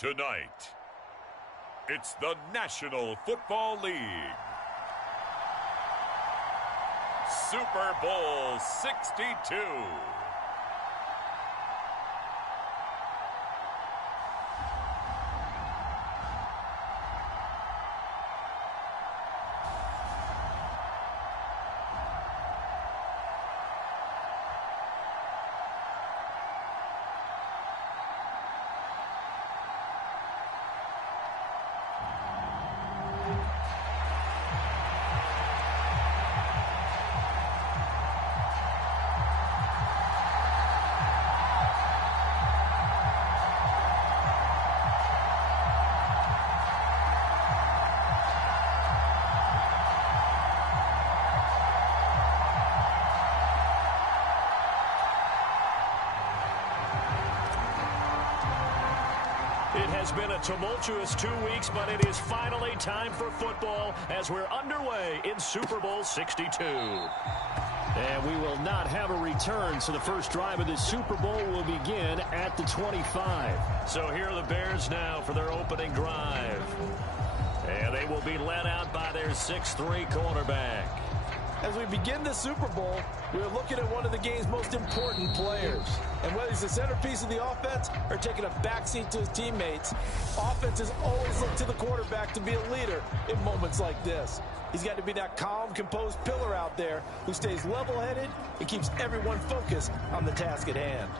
Tonight, it's the National Football League. Super Bowl 62. It has been a tumultuous 2 weeks, but it is finally time for football as we're underway in Super Bowl 62. And we will not have a return, so the first drive of this Super Bowl will begin at the 25. So here are the Bears now for their opening drive. And they will be led out by their 6'3" quarterback. As we begin the Super Bowl, we're looking at one of the game's most important players. And whether he's the centerpiece of the offense or taking a backseat to his teammates, offenses always look to the quarterback to be a leader in moments like this. He's got to be that calm, composed pillar out there who stays level-headed and keeps everyone focused on the task at hand.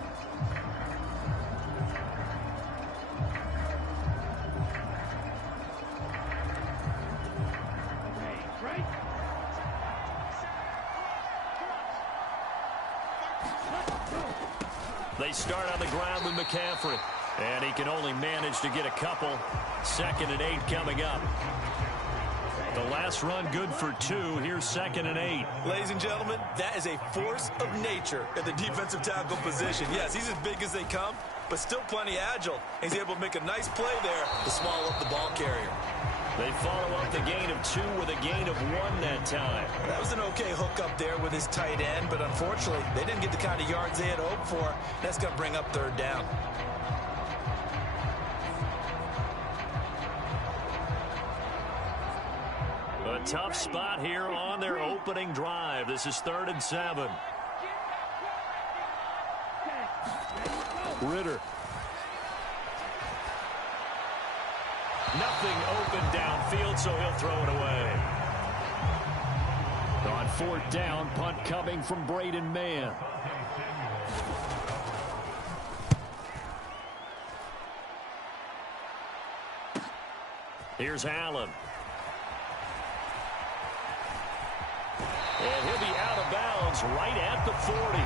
They start on the ground with McCaffrey, and he can only manage to get a couple. 2nd and 8 coming up. The last run good for 2. Here's 2nd and 8. Ladies and gentlemen, that is a force of nature at the defensive tackle position. Yes, he's as big as they come, but still plenty agile. He's able to make a nice play there to swallow up the ball carrier. They follow up the gain of 2 with a gain of 1 that time. That was an okay hook up there with his tight end, but unfortunately, they didn't get the kind of yards they had hoped for. That's going to bring up 3rd down. A tough spot here on their opening drive. This is 3rd and 7. Ritter. Nothing open downfield, so he'll throw it away. On 4th down, punt coming from Braden Mann. Here's Allen. And he'll be out of bounds right at the 40.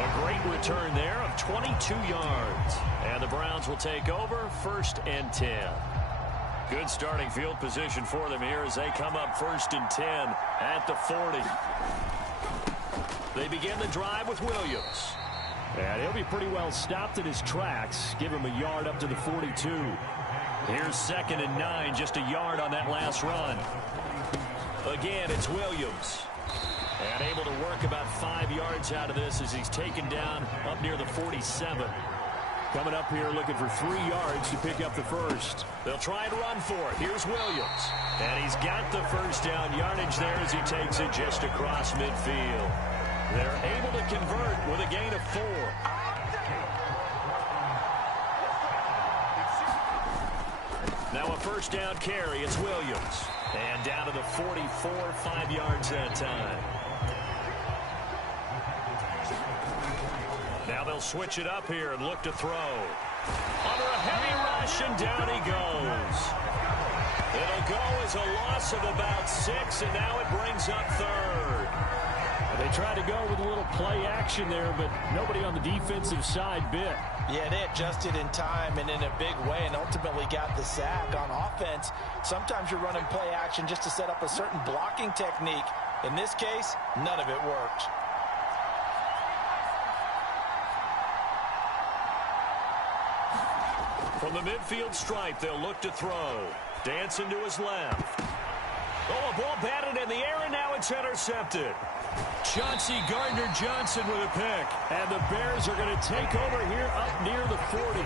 A great return there of 22 yards. And the Browns will take over 1st and 10. Good starting field position for them here as they come up 1st and 10 at the 40. They begin the drive with Williams. And he'll be pretty well stopped in his tracks. Give him a yard up to the 42. Here's 2nd and 9, just a yard on that last run. Again, it's Williams. And able to work about 5 yards out of this as he's taken down up near the 47. Coming up here looking for 3 yards to pick up the first. They'll try and run for it. Here's Williams. And he's got the 1st down yardage there as he takes it just across midfield. They're able to convert with a gain of 4. Now a 1st down carry. It's Williams. And down to the 44, 5 yards that time. Now they'll switch it up here and look to throw. Under a heavy rush, and down he goes. It'll go as a loss of about 6, and now it brings up 3rd. They tried to go with a little play action there, but nobody on the defensive side bit. Yeah, they adjusted in time and in a big way and ultimately got the sack. On offense, sometimes you're running play action just to set up a certain blocking technique. In this case, none of it worked. From the midfield stripe, they'll look to throw. Dancing to his left. Oh, a ball batted in the air, and now it's intercepted. Chauncey Gardner-Johnson with a pick. And the Bears are going to take over here up near the 40.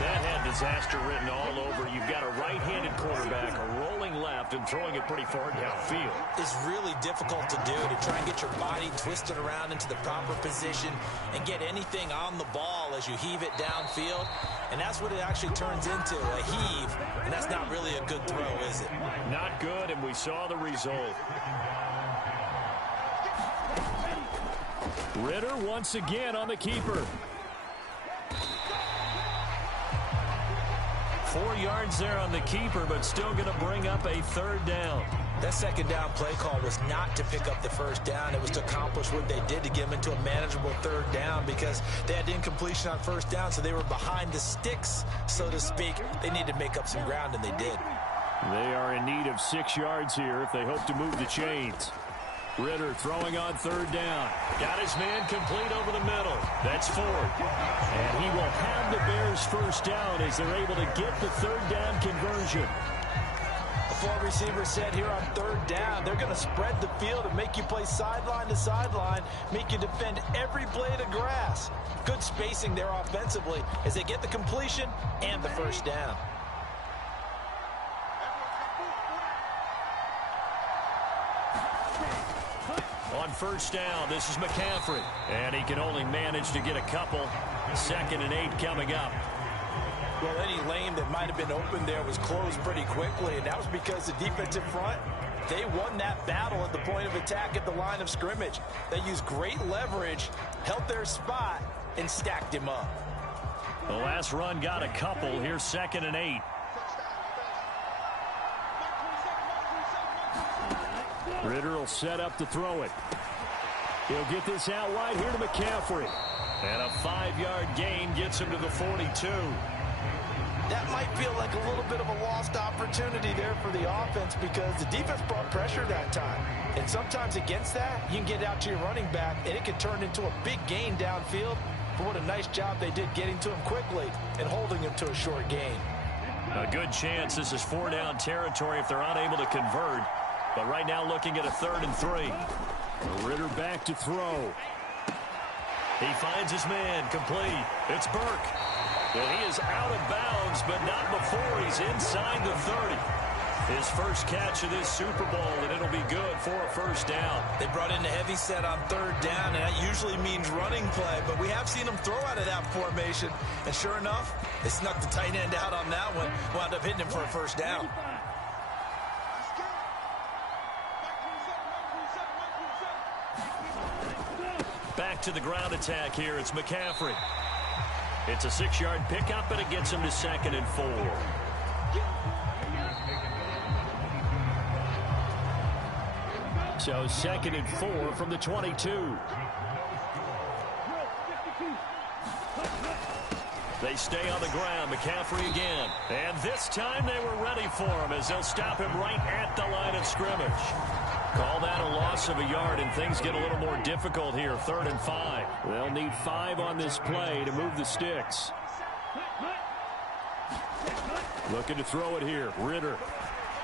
That had to disaster written all over. You've got a right-handed quarterback rolling left and throwing it pretty far downfield. It's really difficult to do, to try and get your body twisted around into the proper position and get anything on the ball as you heave it downfield. And that's what it actually turns into, a heave. And that's not really a good throw, is it? Not good, and we saw the result. Ritter once again on the keeper. 4 yards there on the keeper, but still going to bring up a third down. That second down play call was not to pick up the first down. It was to accomplish what they did to get them into a manageable third down because they had incompletion on first down, so they were behind the sticks, so to speak. They needed to make up some ground, and they did. They are in need of 6 yards here if they hope to move the chains. Ritter throwing on third down. Got his man complete over the middle. That's Ford. And he will have the Bears first down as they're able to get the third down conversion. The 4 receivers said here on third down, they're going to spread the field and make you play sideline to sideline, make you defend every blade of grass. Good spacing there offensively as they get the completion and the first down. On first down, this is McCaffrey. And he can only manage to get a couple. 2nd and 8 coming up. Well, any lane that might have been open there was closed pretty quickly, and that was because the defensive front, they won that battle at the point of attack at the line of scrimmage. They used great leverage, held their spot, and stacked him up. The last run got a couple. Here's 2nd and 8. Ritter will set up to throw it. He'll get this out wide here to McCaffrey. And a 5-yard gain gets him to the 42. That might feel like a little bit of a lost opportunity there for the offense because the defense brought pressure that time. And sometimes against that, you can get out to your running back, and it can turn into a big gain downfield. But what a nice job they did getting to him quickly and holding him to a short gain. A good chance this is 4-down territory if they're unable to convert. But right now looking at a 3rd and 3. Ritter back to throw. He finds his man complete. It's Burke. And he is out of bounds, but not before he's inside the 30. His first catch of this Super Bowl, and it'll be good for a first down. They brought in a heavy set on third down, and that usually means running play. But we have seen them throw out of that formation. And sure enough, they snuck the tight end out on that one. Wound up hitting him for a first down. Back to the ground attack here. It's McCaffrey. It's a 6-yard pickup, and it gets him to 2nd and 4. So 2nd and 4 from the 22. They stay on the ground. McCaffrey again. And this time they were ready for him as they'll stop him right at the line of scrimmage. Call that a loss of a yard, and things get a little more difficult here. 3rd and 5. They'll need 5 on this play to move the sticks. Looking to throw it here. Ritter.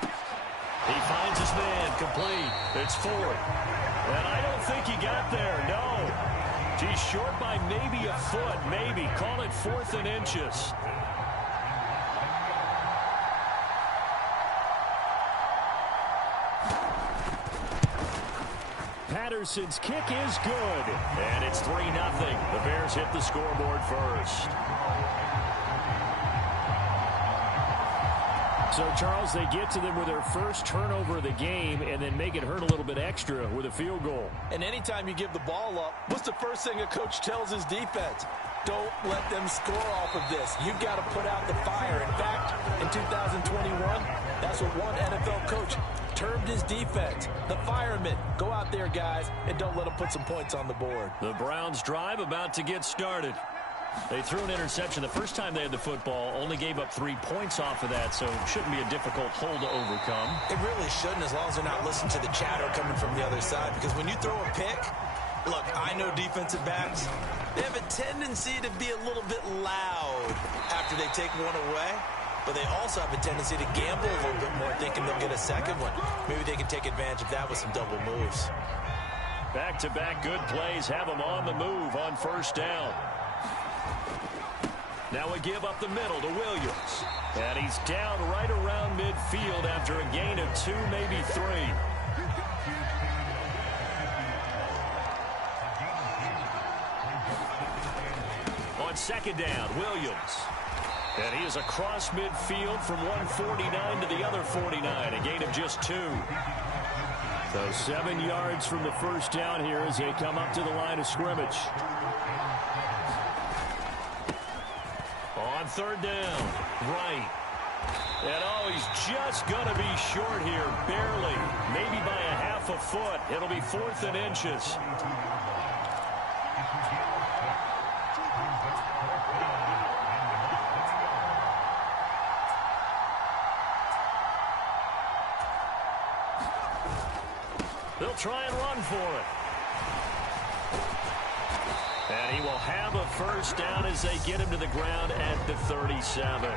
He finds his man complete. It's Ford. And I don't think he got there. No. He's short by maybe a foot. Maybe. Call it 4th and inches. Patterson's kick is good. And it's 3-0. The Bears hit the scoreboard first. So, Charles, they get to them with their first turnover of the game and then make it hurt a little bit extra with a field goal. And anytime you give the ball up, what's the first thing a coach tells his defense? Don't let them score off of this. You've got to put out the fire. In fact, in 2021, that's what one NFL coach termed his defense. The firemen. Go out there, guys, and don't let them put some points on the board. The Browns' drive about to get started. They threw an interception the first time they had the football, only gave up 3 points off of that, so it shouldn't be a difficult hole to overcome. It really shouldn't, as long as they're not listening to the chatter coming from the other side, because when you throw a pick, look, I know defensive backs, they have a tendency to be a little bit loud after they take one away, but they also have a tendency to gamble a little bit more, thinking they'll get a second one. Maybe they can take advantage of that with some double moves. Back-to-back good plays have them on the move on first down. Now we give up the middle to Williams. And he's down right around midfield after a gain of 2, maybe 3. On second down, Williams. And he is across midfield from 149 to the other 49, a gain of just 2. So 7 yards from the first down here as they come up to the line of scrimmage. On third down, right. And oh, he's just going to be short here, barely. Maybe by a half a foot. It'll be 4th and inches. They'll try and run for it. And he will have a first down as they get him to the ground at the 37.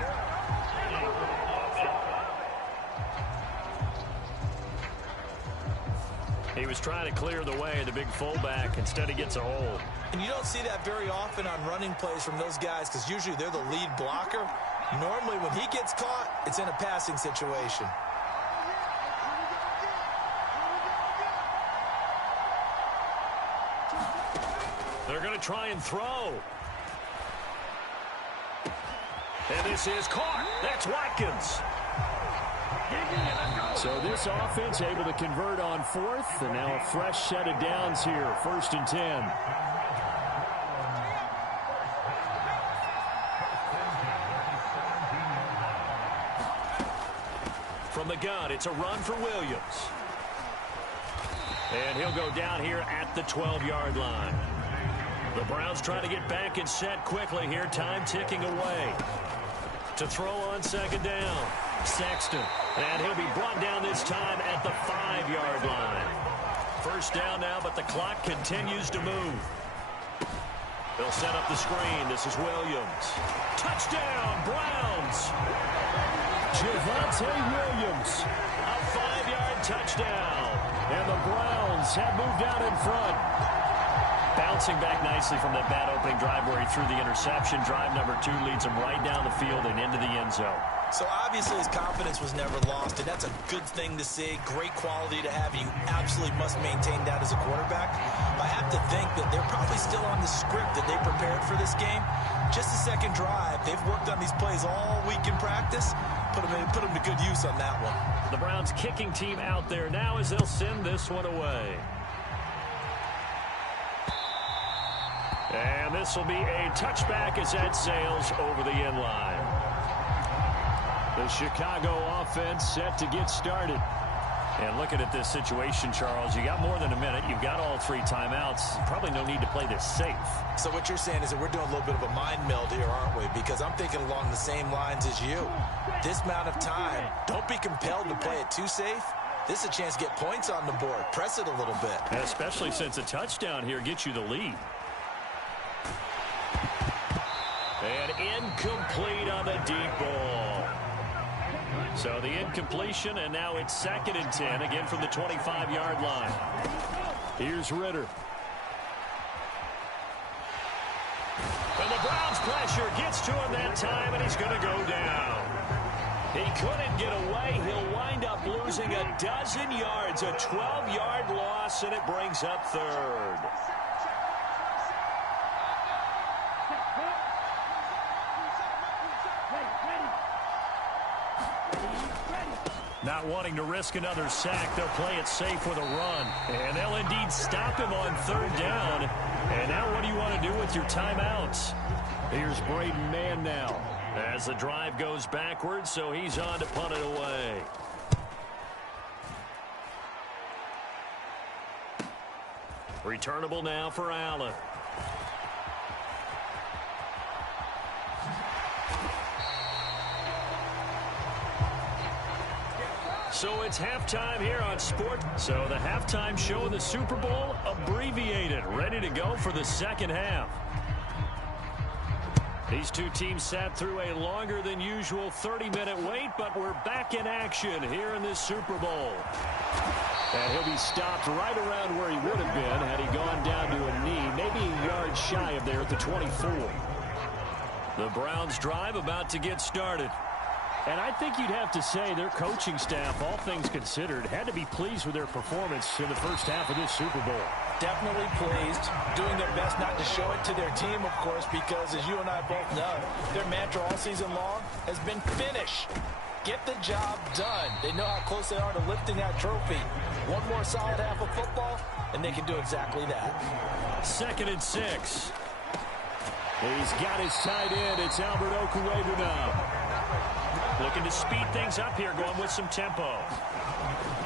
He was trying to clear the way, the big fullback. Instead, he gets a hold. And you don't see that very often on running plays from those guys because usually they're the lead blocker. Normally, when he gets caught, it's in a passing situation. They're going to try and throw. And this is caught. That's Watkins. So this offense able to convert on 4th, and now a fresh set of downs here, 1st and 10. From the gun, it's a run for Williams. And he'll go down here at the 12-yard line. The Browns trying to get back and set quickly here. Time ticking away. To throw on second down. Sexton. And he'll be brought down this time at the 5-yard line. First down now, but the clock continues to move. They'll set up the screen. This is Williams. Touchdown, Browns. Javonte Williams. A 5-yard touchdown. And the Browns have moved out in front. Bouncing back nicely from that bad opening drive where he threw the interception. Drive number 2 leads him right down the field and into the end zone. So obviously his confidence was never lost, and that's a good thing to see. Great quality to have. You absolutely must maintain that as a quarterback. I have to think that they're probably still on the script that they prepared for this game. Just the second drive. They've worked on these plays all week in practice. Put them to good use on that one. The Browns kicking team out there now as they'll send this one away. And this will be a touchback as that sails over the end line. The Chicago offense set to get started. And looking at this situation, Charles, you got more than a minute. You've got all 3 timeouts. Probably no need to play this safe. So what you're saying is that we're doing a little bit of a mind meld here, aren't we? Because I'm thinking along the same lines as you. This amount of time, don't be compelled to play it too safe. This is a chance to get points on the board. Press it a little bit. Especially since a touchdown here gets you the lead. And incomplete on the deep ball. So the incompletion, and now it's 2nd and 10, again from the 25-yard line. Here's Ritter. And the Browns pressure gets to him that time, and he's going to go down. He couldn't get away. He'll wind up losing a dozen yards, a 12-yard loss, and it brings up 3rd. Not wanting to risk another sack, they'll play it safe with a run. And they'll indeed stop him on 3rd down. And now what do you want to do with your timeouts? Here's Braden Mann now. As the drive goes backwards, so he's on to punt it away. Returnable now for Allen. So it's halftime here on Sport. So the halftime show in the Super Bowl abbreviated, ready to go for the second half. These two teams sat through a longer than usual 30-minute wait, but we're back in action here in this Super Bowl. And he'll be stopped right around where he would have been had he gone down to a knee, maybe a yard shy of there at the 24. The Browns drive about to get started. And I think you'd have to say their coaching staff, all things considered, had to be pleased with their performance in the first half of this Super Bowl. Definitely pleased, doing their best not to show it to their team, of course, because as you and I both know, their mantra all season long has been finish. Get the job done. They know how close they are to lifting that trophy. One more solid half of football, and they can do exactly that. 2nd and 6. He's got his tight end. It's Albert Okwuebu now. Looking to speed things up here, going with some tempo.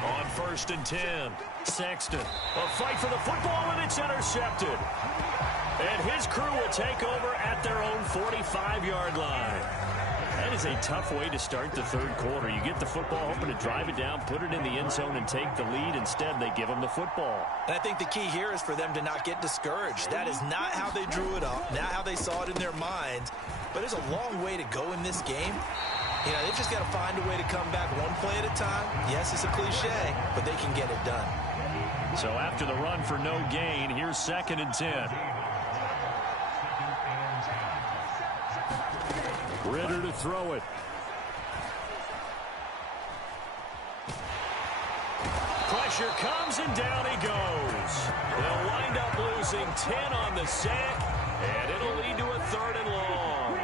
On 1st and 10, Sexton. A fight for the football, and it's intercepted. And his crew will take over at their own 45-yard line. That is a tough way to start the third quarter. You get the football, hoping to drive it down, put it in the end zone, and take the lead. Instead, they give them the football. And I think the key here is for them to not get discouraged. That is not how they drew it up, not how they saw it in their minds. But there's a long way to go in this game. You know, they've just got to find a way to come back one play at a time. Yes, it's a cliche, but they can get it done. So after the run for no gain, here's 2nd and 10. Ritter to throw it. Pressure comes, and down he goes. They'll wind up losing 10 on the sack, and it'll lead to a 3rd and long.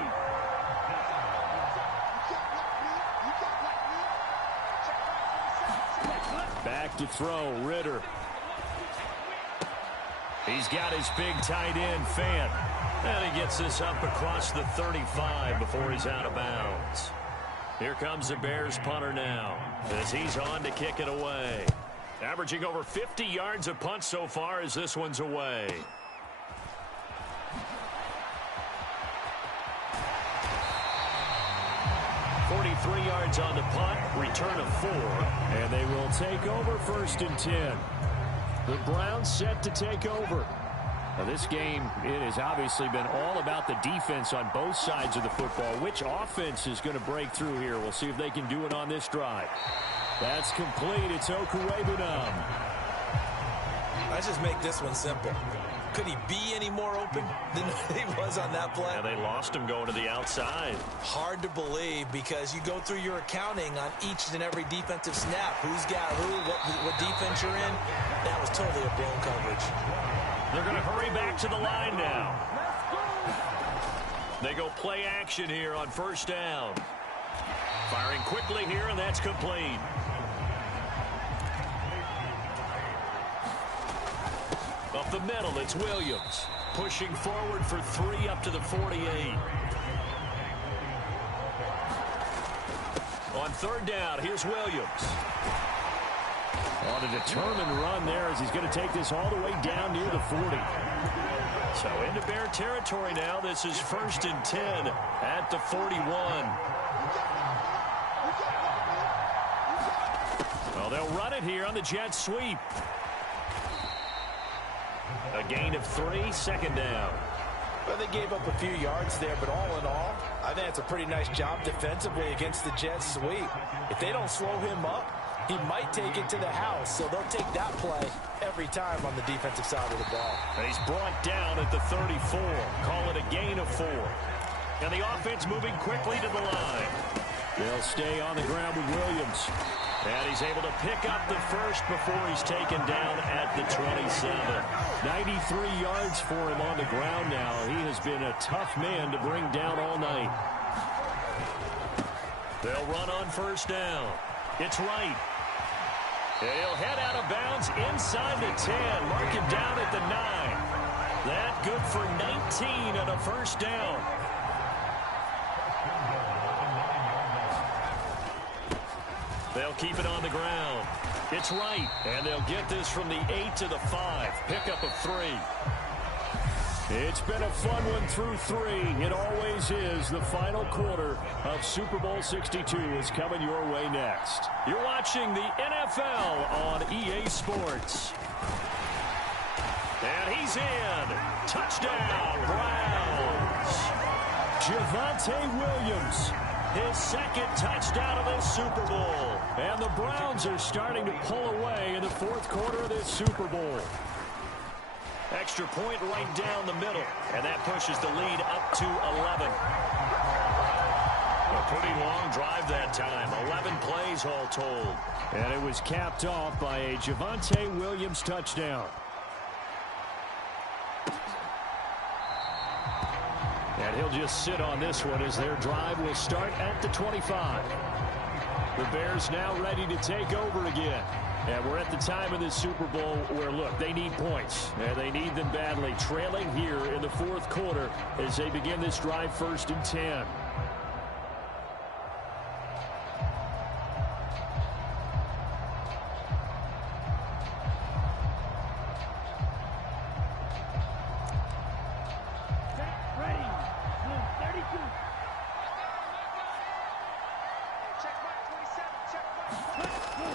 Back to throw, Ritter. He's got his big tight end, Fant. And he gets this up across the 35 before he's out of bounds. Here comes the Bears punter now, as he's on to kick it away. Averaging over 50 yards a punt so far as this one's away. .43 yards on the punt, return of 4. And they will take over 1st and 10. The Browns set to take over. Now this game, it has obviously been all about the defense on both sides of the football. Which offense is going to break through here? We'll see if they can do it on this drive. That's complete. It's Okwuebu now. Let's just make this one simple. Could he be any more open than he was on that play? Yeah, they lost him going to the outside. Hard to believe because you go through your accounting on each and every defensive snap. Who's got who, what defense you're in. That was totally a blown coverage. They're going to hurry back to the line now. They go play action here on 1st down. Firing quickly here, and that's complete. Up the middle, it's Williams. Pushing forward for 3 up to the 48. On 3rd down, here's Williams. On a determined run there as he's going to take this all the way down near the 40. So into Bear territory now. This is 1st and 10 at the 41. Well, they'll run it here on the jet sweep. A gain of 3, 2nd down. Well, they gave up a few yards there, but all in all, I think it's a pretty nice job defensively against the jet sweep. If they don't slow him up, he might take it to the house, so they'll take that play every time on the defensive side of the ball. And he's brought down at the 34. Call it a gain of 4. And the offense moving quickly to the line. They'll stay on the ground with Williams. And he's able to pick up the first before he's taken down at the 27. 93 yards for him on the ground now. He has been a tough man to bring down all night. They'll run on 1st down. It's Wright. And he'll head out of bounds inside the 10. Mark him down at the 9. That good for 19 on a 1st down. They'll keep it on the ground. It's Wright. And they'll get this from the 8 to the 5. Pickup of 3. It's been a fun one through 3. It always is. The final quarter of Super Bowl 62 is coming your way next. You're watching the NFL on EA Sports. And he's in. Touchdown, Browns. Javonte Williams. His 2nd touchdown of this Super Bowl. And the Browns are starting to pull away in the 4th quarter of this Super Bowl. Extra point right down the middle. And that pushes the lead up to 11. A pretty long drive that time. 11 plays all told. And it was capped off by a Javonte Williams touchdown. And he'll just sit on this one as their drive will start at the 25. The Bears now ready to take over again. And we're at the time of this Super Bowl where, look, they need points. And they need them badly. Trailing here in the fourth quarter as they begin this drive 1st and 10.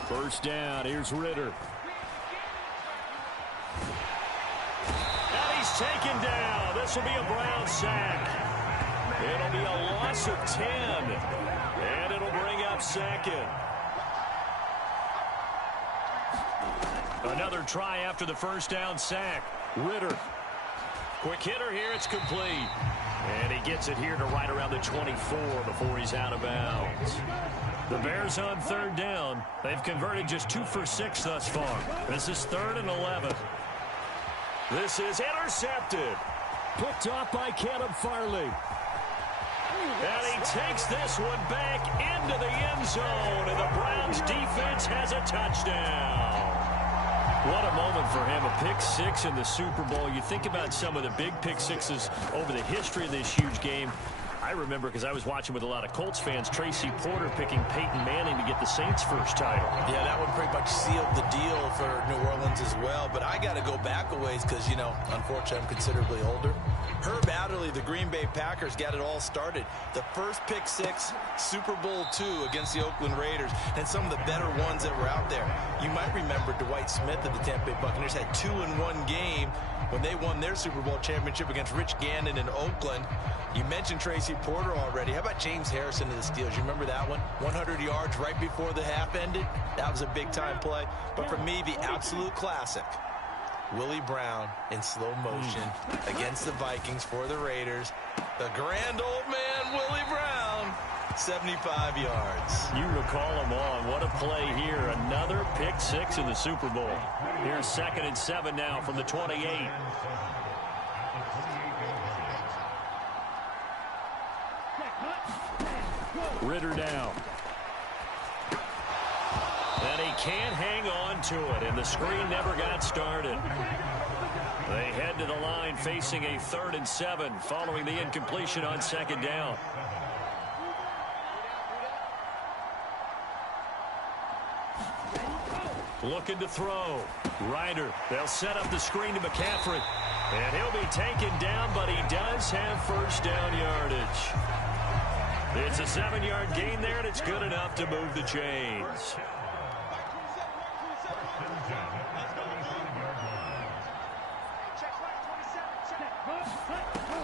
First down, here's Ritter. And he's taken down. This will be a Brown sack. It'll be a loss of 10. And it'll bring up 2nd. Another try after the first down sack. Ritter. Quick hitter here, it's complete. And he gets it here to right around the 24 before he's out of bounds. The Bears on 3rd down. They've converted just 2 for 6 thus far. This is 3rd and 11. This is intercepted. Picked off by Caleb Farley. And he takes this one back into the end zone. And the Browns defense has a touchdown. What a moment for him, a pick 6 in the Super Bowl. You think about some of the big pick 6s over the history of this huge game. I remember, because I was watching with a lot of Colts fans, Tracy Porter picking Peyton Manning to get the Saints' first title. Yeah, that one pretty much sealed the deal for New Orleans as well. But I got to go back a ways because, you know, unfortunately I'm considerably older. Herb Adderley, the Green Bay Packers, got it all started. The first pick 6, Super Bowl II against the Oakland Raiders, and some of the better ones that were out there. You might remember Dwight Smith of the Tampa Bay Buccaneers had 2 in one game when they won their Super Bowl championship against Rich Gannon in Oakland. You mentioned Tracy Porter already. How about James Harrison of the Steelers? You remember that one? 100 yards right before the half ended. That was a big-time play. But for me, the absolute classic, Willie Brown in slow motion against the Vikings for the Raiders. The grand old man, Willie Brown, 75 yards. You recall them all. What a play here. Another pick 6 in the Super Bowl. Here's 2nd and 7 now from the 28. Ritter down. And he can't hang on to it, and the screen never got started. They head to the line facing a 3rd and 7 following the incompletion on 2nd down. Looking to throw. Ryder. They'll set up the screen to McCaffrey. And he'll be taken down, but he does have first down yardage. It's a 7-yard gain there, and it's good enough to move the chains.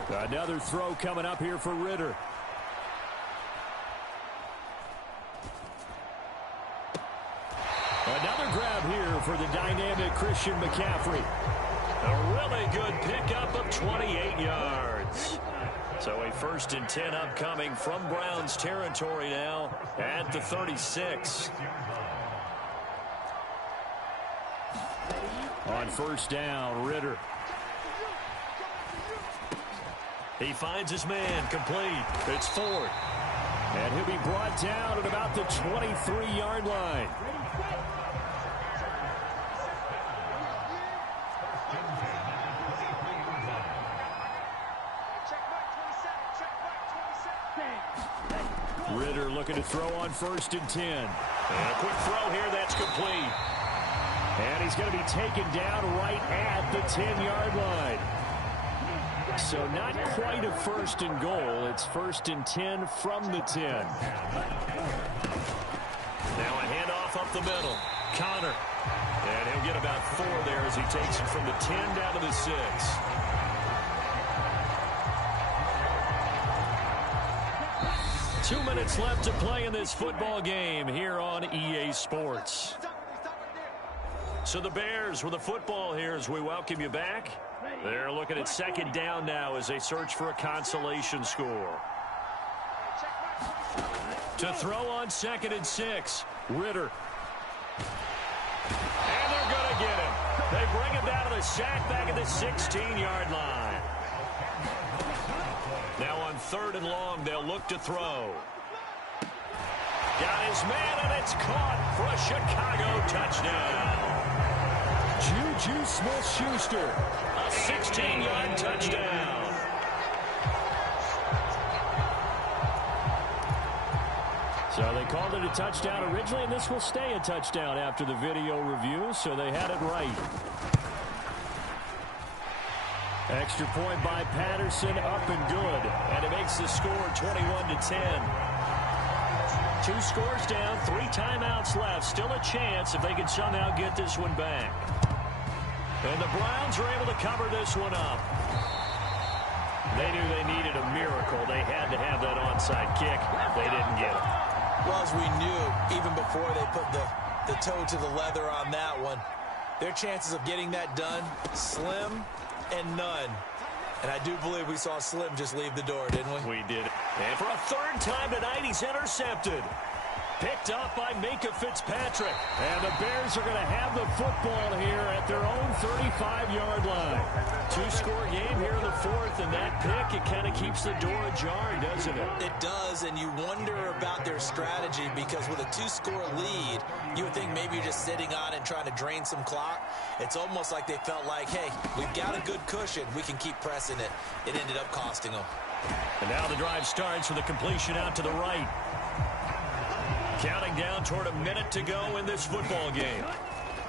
Another throw coming up here for Ritter. Another grab here for the dynamic Christian McCaffrey. A really good pickup of 28 yards. So a 1st and 10 upcoming from Browns territory now at the 36. On 1st down, Ritter. He finds his man, complete. It's Ford. And he'll be brought down at about the 23-yard line. Ritter looking to throw on 1st and 10. And a quick throw here, that's complete. And he's going to be taken down right at the 10-yard line. So not quite a 1st and goal. It's 1st and 10 from the 10. Now a handoff up the middle. Connor. And he'll get about 4 there as he takes it from the 10 down to the 6. Two minutes left to play in this football game here on EA Sports. So the Bears with the football here as we welcome you back. They're looking at 2nd down now as they search for a consolation score. To throw on 2nd and 6. Ritter. And they're going to get him. They bring him down to the sack back at the 16-yard line. Now on 3rd and long, they'll look to throw. Got his man, and it's caught for a Chicago touchdown. Juju Smith-Schuster. A 16-yard touchdown. So they called it a touchdown originally, and this will stay a touchdown after the video review, so they had it right. Extra point by Patterson, up and good. And it makes the score 21-10. 2 scores down, 3 timeouts left. Still a chance if they can somehow get this one back. And the Browns are able to cover this one up. They knew they needed a miracle. They had to have that onside kick. They didn't get it. Well, as we knew, even before they put the toe to the leather on that one, their chances of getting that done, slim and none. And I do believe we saw Slim just leave the door, didn't we? We did. And for a 3rd time tonight, he's intercepted. Picked up by Minka Fitzpatrick. And the Bears are going to have the football here at their own 35-yard line. 2-score game here in the 4th, and that pick, it kind of keeps the door ajar, doesn't it? It does, and you wonder about their strategy because with a 2-score lead, you would think maybe you're just sitting on it and trying to drain some clock. It's almost like they felt like, hey, we've got a good cushion. We can keep pressing it. It ended up costing them. And now the drive starts with a completion out to the right. Counting down toward a minute to go in this football game.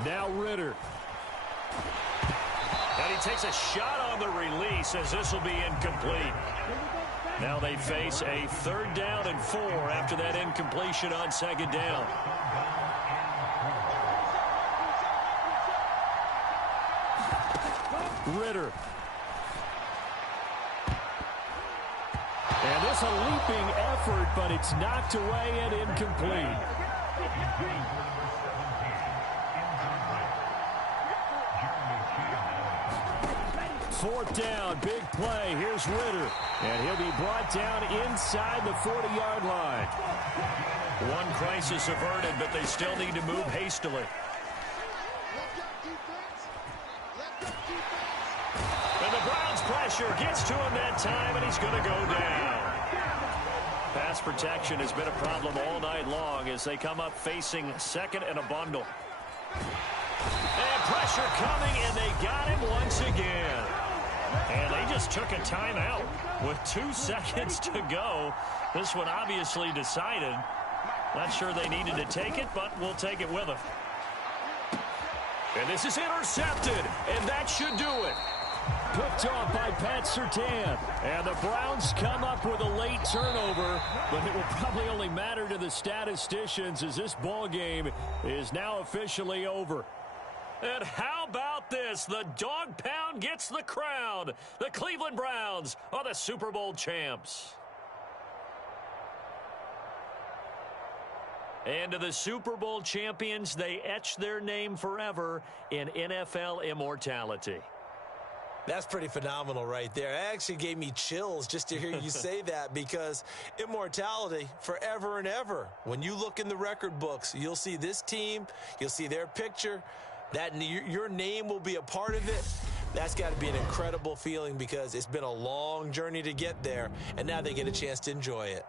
Now Ritter. And he takes a shot on the release as this will be incomplete. Now they face a 3rd down and 4 after that incompletion on 2nd down. Ritter. And this a leaping effort, but it's knocked away and incomplete. 4th down, big play. Here's Ritter. And he'll be brought down inside the 40-yard line. One crisis averted, but they still need to move hastily. And the Browns pressure gets to him that time, and he's going to go down. Pass protection has been a problem all night long as they come up facing 2nd and a bundle. And pressure coming, and they got him once again. And they just took a timeout with 2 seconds to go. This one obviously decided. Not sure they needed to take it, but we'll take it with them. And this is intercepted, and that should do it. Picked off by Pat Surtain. And the Browns come up with a late turnover, but it will probably only matter to the statisticians as this ball game is now officially over. And how about this? The dog pound gets the crown. The Cleveland Browns are the Super Bowl champs. And to the Super Bowl champions, they etch their name forever in NFL immortality. That's pretty phenomenal right there. It actually gave me chills just to hear you say that because immortality forever and ever. When you look in the record books, you'll see this team, you'll see their picture, that your name will be a part of it. That's got to be an incredible feeling because it's been a long journey to get there, and now they get a chance to enjoy it.